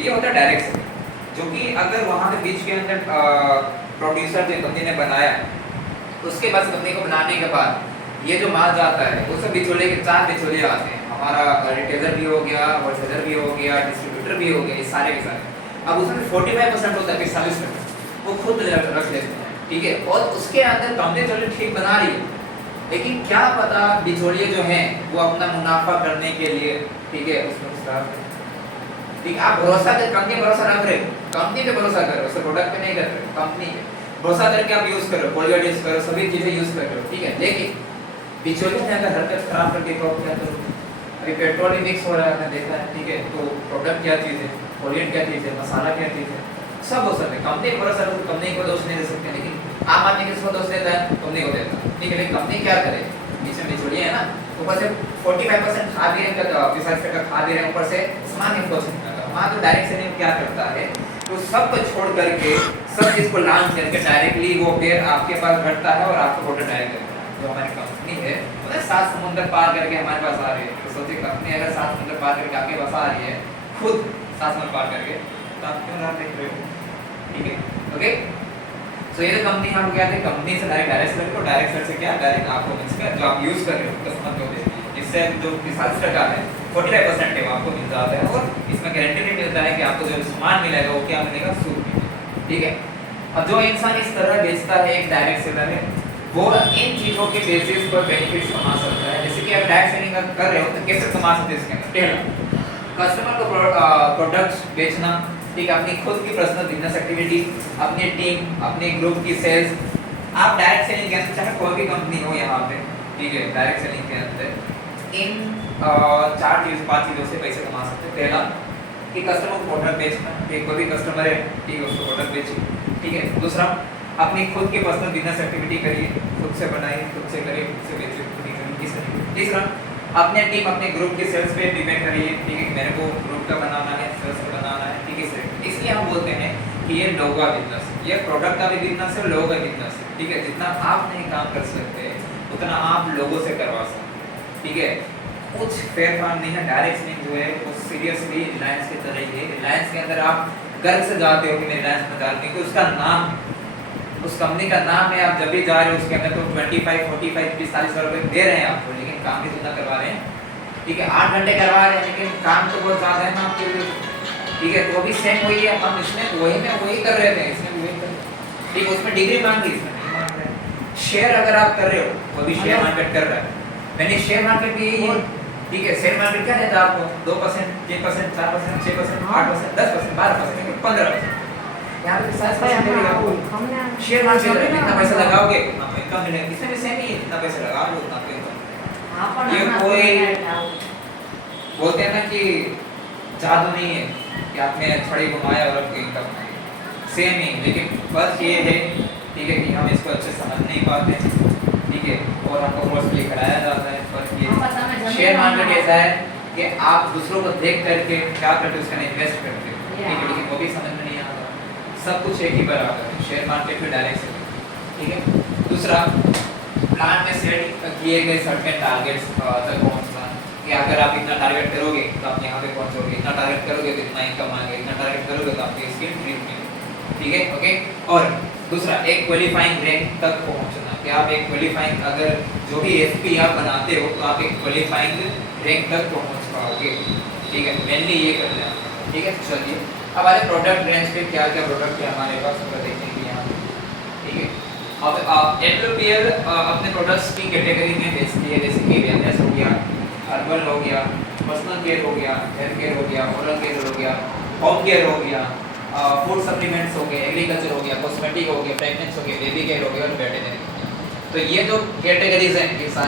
ये होता है डायरेक्ट सेलिंग, जो कि अगर वहाँ पे बीच के अंदर प्रोड्यूसर जो कंपनी ने बनाया, उसके बाद कंपनी को बनाने के बाद ये जो माल जाता है वो सब बिचौलिए के 4 बिचौलिए आते हैं। हमारा रिटेलर भी हो गया, होलसेलर भी हो गया, डिस्ट्रीब्यूटर भी हो गया, ये सारे के सारे। अब उसमें 45% होता है, 45% वो खुद रख लेते हैं, ठीक है। और उसके अंदर कंपनी चलो ठीक बना रही है, लेकिन क्या पता बिचौलिए जो हैं वो अपना मुनाफा करने के लिए, ठीक है, उसमें ठीक है। आप भरोसा कर कंपनी भरोसा रख रहे हो, कंपनी पे भरोसा कर रहे हो, उस प्रोडक्ट पे नहीं कर रहे हो, कंपनी पे भरोसा करके आप यूज करो, कोलगेट यूज करो, सभी चीजें यूज कर रहे हो, ठीक है। लेकिन बिचौलिए ने अगर हरकत खराब कर दी तो क्या करोगे? अभी पेट्रोल ही मिक्स हो रहा है, आपने देखा है, ठीक है। तो प्रोडक्ट क्या चीज़ है, कोलगेट क्या चीज़ है, मसाला क्या चीज़ है, सब हो सकता है। कंपनी को भरोसा करो, कंपनी को दोष नहीं दे सकते, लेकिन आम आदमी किसको दोष देता है? कंपनी को देता है, ठीक है। लेकिन कंपनी क्या करे, बीच में बिचौलिए है ना, ऊपर से 45% खा भी रहे हैं, 50% का खा भी रहे हैं, ऊपर से सामान इम्पोर्ट करता है। वहाँ तो डायरेक्ट सेलिंग क्या करता है, तो सब को छोड़ करके सब चीज़ को लॉन्च करके डायरेक्टली वो पेड़ आपके पास घटता है और आपको प्रोडक्ट डायरेक्ट करता है। जो हमारी कंपनी है मतलब 7 समुंदर पार करके हमारे पास आ रही है, तो सोचिए कंपनी अगर 7 समुंदर पार करके आपके पास आ रही है, खुद 7 समुंदर पार करके, तो आप क्यों ना देख रहे हो, ठीक है। ओके, सो ये कंपनी हम क्या थे, कंपनी से डायरेक्ट सेल को, डायरेक्ट सेल से क्या डायरेक्ट आपको मिल सके, जो आप यूज कर रहे हो कस्टमर को दे, इससे जो 40% है 45% है वो आपको मिल जाता है। और इसमें गारंटी भी मिलता है कि आपको जो सामान मिलेगा वो क्या मिलेगा, सूट मिलेगा, ठीक है। अब जो इंसान इस तरह बेचता है, एक डायरेक्ट सेलर है, वो इन चीजों के बेसिस पर बेनिफिट्स कमा सकता है। जैसे कि आप डायरेक्ट सेलिंग कर रहे हो तो कैसे कमा सकते हैं इसके अंदर? पहला, कस्टमर को प्रोडक्ट्स बेचना, ठीक है, अपनी खुद की पर्सनल बिजनेस एक्टिविटी, अपनी टीम, अपने ग्रुप की सेल्स। आप डायरेक्ट सेलिंग के अंदर चाहे कोई भी कंपनी हो यहाँ पे, ठीक है, डायरेक्ट सेलिंग के अंदर इन 5 चीज़ों से पैसे कमा सकते हैं। पहला कि कस्टमर को प्रोडक्ट बेचना, कि कोई भी कस्टमर है, ठीक है, उसको प्रोडक्ट बेचिए, ठीक है। दूसरा, अपनी खुद की पर्सनल बिजनेस एक्टिविटी करिए, खुद से बनाइए, खुद से करिए, खुद से बेचिए, खुद ही करिए। तीसरा, अपने टीम, अपने ग्रुप की सेल्स पे डिपेंड करिए, ठीक है, मेरे को ग्रुप का बनाना है, सेल्स का बनाना है, ठीक है। इसलिए हम बोलते हैं कि ये लोगों का बिजनेस, ये प्रोडक्ट का भी बिजनेस है, लोगों का बिजनेस है, ठीक है। जितना आप नहीं काम कर सकते उतना आप लोगों से करवा सकते, ठीक है। कुछ फेरफार नहीं है, डायरेक्ट सेलिंग जो है वो सीरियसली रिलायंस की तरह ही है। रिलायंस के अंदर आप गर्व से जाते हो कि मैं रिलायंस में जा रही हूँ, उसका नाम, उस कंपनी का नाम है। आप जब भी जा रहे हो उसके अंदर तो 25, 45, 45 रुपए दे रहे हैं आपको, लेकिन काम भी जितना करवा रहे हैं, ठीक है। 8 घंटे करवा रहे हैं, लेकिन काम तो बहुत ज़्यादा है ना आपके लिए, ठीक है। तो अभी सेम वही है, हम इसमें वही में वही कर रहे थे, इसमें वही कर, ठीक है। उसमें डिग्री मांग रही, इसमें नहीं मांग रहे। शेयर अगर आप कर रहे हो, वो भी शेयर मार्केट कर रहा है, मैंने शेयर मार्केट भी यही है, ठीक है। शेयर मार्केट क्या देता है आपको? 2%, 3%, 4%, 6%, 8%, 10%, 12%, 15%। यहाँ पे 7% मिलेगा आपको। शेयर मार्केट में जितना पैसा लगाओगे उतना इनकम मिलेगा, इसमें भी सेम ही, जितना पैसा लगाओगे उतना इनकम। ये कोई बोलते हैं ना कि जादू नहीं है कि आपने छड़ी घुमाया और आपकी इनकम आई, सेम ही। लेकिन बस ये है, ठीक है, कि हम इसको अच्छे समझ नहीं पाते, ठीक है, और हमको फोर्सफुली कराया जाता है। पर ये शेयर मार्केट ऐसा है कि आप दूसरों को देख करके क्या करते हो, उसका इन्वेस्ट करते हो, ठीक है, लेकिन वो भी समझ में नहीं आता। सब कुछ एक ही बराबर है, शेयर मार्केट में डायरेक्ट सेलिंग, ठीक है। दूसरा, प्लान में सेट किए गए सर्टेन टारगेट्स तक पहुंचना, कि अगर आप इतना टारगेट करोगे तो आप यहाँ पे पहुंचोगे, इतना टारगेट करोगे तो इतना इनकम आएगा, इतना टारगेट करोगे तो आपकी स्किल ड्रीम मिलेगी, ठीक है। ओके, और दूसरा, एक क्वालिफाइंग रैंक तक पहुंचना, कि आप एक क्वालिफाइंग, अगर जो भी एसपी आप बनाते हो तो आप एक क्वालिफाइंग रैंक तक पहुंच पाओगे, ठीक है। मेनली ये कर लेना, ठीक है। चलिए हमारे प्रोडक्ट रेंज पे क्या क्या प्रोडक्ट है हमारे पास, पूरा देखेंगे यहाँ, ठीक है। अब एडब्ल्यूपीएल अपने प्रोडक्ट्स की कैटेगरी में बेचती है, जैसे कि वेलनेस हो गया, हर्बल हो गया, पर्सनल केयर हो गया, हेयर केयर हो गया, ओरल केयर हो गया, होम केयर हो गया, फूड सप्लीमेंट्स हो गए, एग्रीकल्चर हो गया, कॉस्मेटिक हो गया, फ्रेगनेंस हो गया, बेबी केयर हो गया और वेटरनरी। तो ये जो कैटेगरीज हैं ये